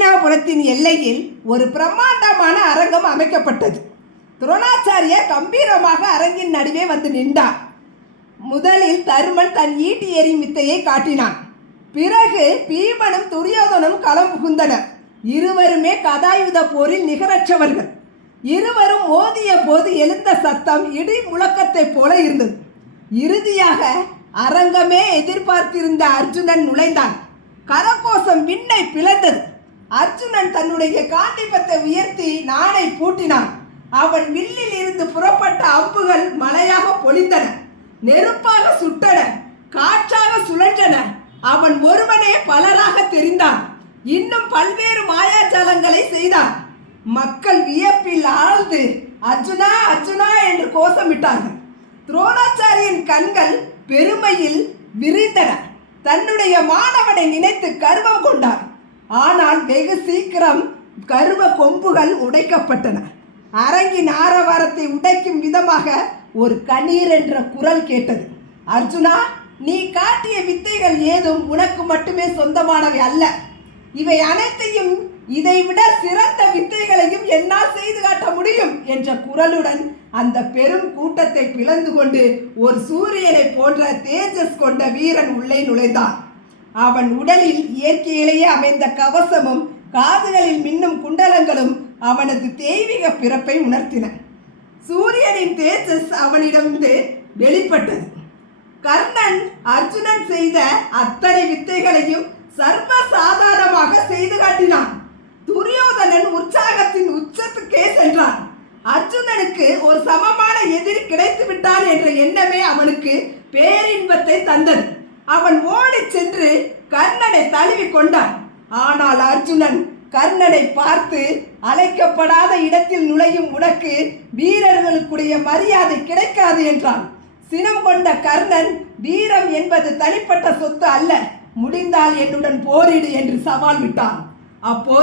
ஹஸ்தினாபுரத்தின் எல்லையில் ஒரு பிரம்மாண்டமான அரங்கம் அமைக்கப்பட்டது. துரோணாச்சாரியர் கம்பீரமாக அரங்கின் நடுவே வந்து நின்றார். முதலில் தருமன் தன் ஈட்டி எறியும் வித்தையை காட்டினான். பிறகு பீமனும் துரியோதனும் களம் புகுந்தனர். இருவருமே கதாயுத போரில் நிகரற்றவர்கள். இருவரும் மோதிய போது எழுந்த சத்தம் இடி முழக்கத்தை போல இருந்தது. இறுதியாக அரங்கமே எதிர்பார்த்திருந்த அர்ஜுனன் நுழைந்தான். கரகோஷம் விண்ணை பிளந்தது. அர்ஜுனன் தன்னுடைய காண்டிபத்தை உயர்த்தி நாணை பூட்டினான். அவன் வில்லில் இருந்து புறப்பட்ட அம்புகள் மலையாக பொழிந்தன, நெருப்பாக சுட்டன, காற்றாக சுழன்றன. அவன் ஒருவனே பலராக தெரிந்தான். இன்னும் பல்வேறு மாயாஜாலங்களை செய்தான். மக்கள் வியப்பில் ஆழ்ந்து அர்ஜுனா அர்ஜுனா என்று கோஷமிட்டார்கள். துரோணாச்சாரியின் கண்கள் பெருமையில் விரிந்தன. தன்னுடைய மாணவனை நினைத்து கர்வம் கொண்டார். ஆனால் வெகு சீக்கிரம் கர்வ கொம்புகள் உடைக்கப்பட்டன. அரங்கின் ஆரவாரத்தை உடைக்கும் விதமாக ஒரு கணீர் என்ற குரல் கேட்டது. அர்ஜுனா, நீ காட்டிய வித்தைகள் ஏதும் உனக்கு மட்டுமே சொந்தமானவை அல்ல. இவை அனைத்தையும் இதைவிட சிறந்த வித்தைகளையும் என்னால் செய்து காட்ட முடியும் என்ற குரலுடன் அந்த பெரும் கூட்டத்தை பிளந்து கொண்டு ஒரு சூரியனை போன்ற தேஜஸ் கொண்ட வீரன் உள்ளே நுழைந்தான். அவன் உடலில் இயற்கையிலேயே அமைந்த கவசமும் காதுகளில் மின்னும் குண்டலங்களும் அவனது தெய்வீக பிறப்பை உணர்த்தின. சூரியனின் தேஜஸ் அவனிடமிருந்து வெளிப்பட்டது. கர்ணன் அர்ஜுனன் செய்த அத்தனை வித்தைகளையும் சர்வ சாதாரணமாக செய்து காட்டினான். துரியோதனன் உற்சாகத்தின் உச்சத்துக்கே சென்றான். அர்ஜுனனுக்கு ஒரு சமமான எதிரி கிடைத்து விட்டான் என்ற எண்ணமே அவனுக்கு பேரின்பத்தை தந்தது. அவன் ஓடி சென்று கர்ணனை தழுவி கொண்டான். ஆனால் அர்ஜுனன் கர்ணனை பார்த்து, அழைக்கப்படாத இடத்தில் நுழையும் உனக்கு வீரர்களுக்குடைய மரியாதை கிடைக்காது என்றான். சினம் கொண்ட கர்ணன், வீரம் என்பது தனிப்பட்ட சொத்து அல்ல, முடிந்தால் என்னுடன் போரிடு என்று சவால் விட்டான். அப்போது